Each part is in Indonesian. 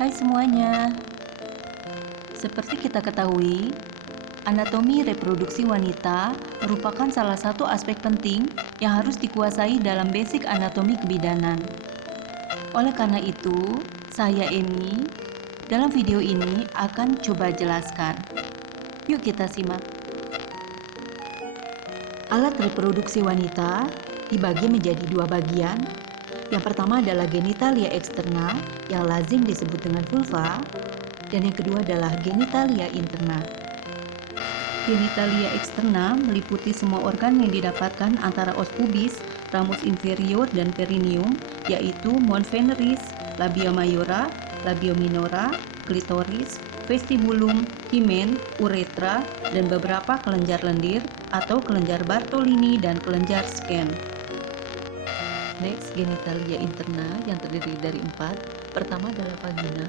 Hai semuanya, seperti kita ketahui, anatomi reproduksi wanita merupakan salah satu aspek penting yang harus dikuasai dalam basic anatomi kebidanan. Oleh karena itu, saya Emi dalam video ini akan coba jelaskan. Yuk kita simak. Alat reproduksi wanita dibagi menjadi dua bagian. Yang pertama adalah genitalia eksterna yang lazim disebut dengan vulva, dan yang kedua adalah genitalia interna. Genitalia eksterna meliputi semua organ yang didapatkan antara os pubis, ramus inferior, dan perineum, yaitu mons veneris, labia mayora, labio minora, klitoris, vestibulum, himen, uretra, dan beberapa kelenjar lendir atau kelenjar Bartolini dan kelenjar Skene. Next, genitalia interna yang terdiri dari 4. Pertama adalah vagina,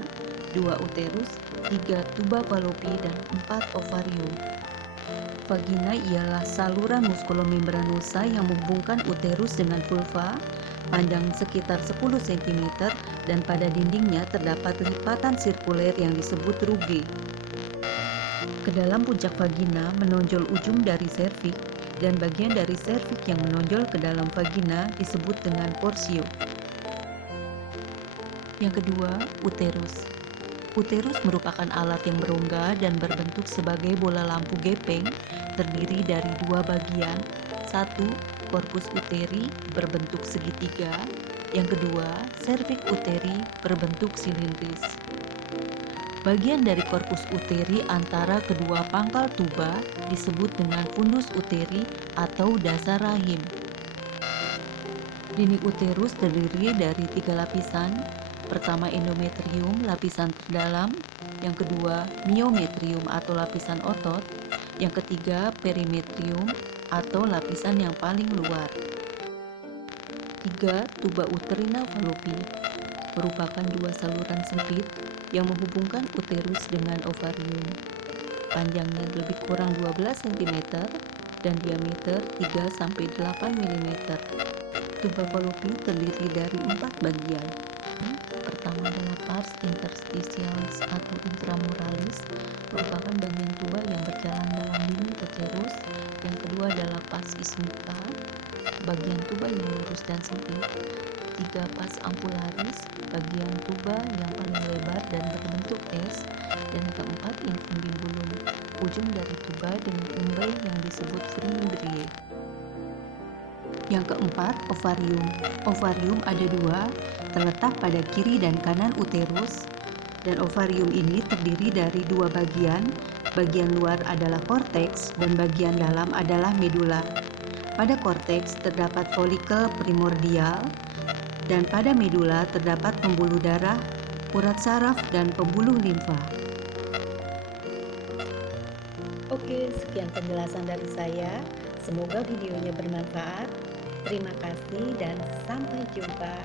2 uterus, 3 tuba fallopi, dan 4 ovarium. Vagina ialah saluran muskulomembranosa yang menghubungkan uterus dengan vulva, panjang sekitar 10 cm, dan pada dindingnya terdapat lipatan sirkuler yang disebut rugae. Ke dalam puncak vagina menonjol ujung dari serviks, dan bagian dari serviks yang menonjol ke dalam vagina disebut dengan porsio. Yang kedua, uterus. Uterus merupakan alat yang berongga dan berbentuk sebagai bola lampu gepeng, terdiri dari dua bagian. Satu, korpus uteri berbentuk segitiga. Yang kedua, serviks uteri berbentuk silindris. Bagian dari korpus uteri antara kedua pangkal tuba disebut dengan fundus uteri atau dasar rahim. Dinding uterus terdiri dari 3 lapisan. Pertama, endometrium, lapisan terdalam. Yang kedua, myometrium atau lapisan otot. Yang ketiga, perimetrium atau lapisan yang paling luar. 3. Tuba uterina fallopi merupakan dua saluran sempit yang menghubungkan uterus dengan ovarium. Panjangnya lebih kurang 12 cm dan diameter 3-8 mm. Tuba fallopi terdiri dari 4 bagian. Pertama adalah pars interstitialis atau intramuralis, merupakan bagian tuba yang berjalan dalam dinding uterus. Yang kedua adalah pars ischica, bagian tuba yang lurus dan sempit. 3. Pars ampularis, bagian tuba yang paling lebar dan berbentuk S. Dan yang keempat, infundibulum, ujung dari tuba dengan umbai yang disebut fimbriae. Yang keempat, ovarium. Ovarium ada 2, terletak pada kiri dan kanan uterus, dan ovarium ini terdiri dari 2 bagian. Bagian luar adalah korteks dan bagian dalam adalah medula. Pada korteks terdapat folikel primordial, dan pada medula terdapat pembuluh darah, urat saraf, dan pembuluh limfa. Oke, sekian penjelasan dari saya. Semoga videonya bermanfaat. Terima kasih dan sampai jumpa.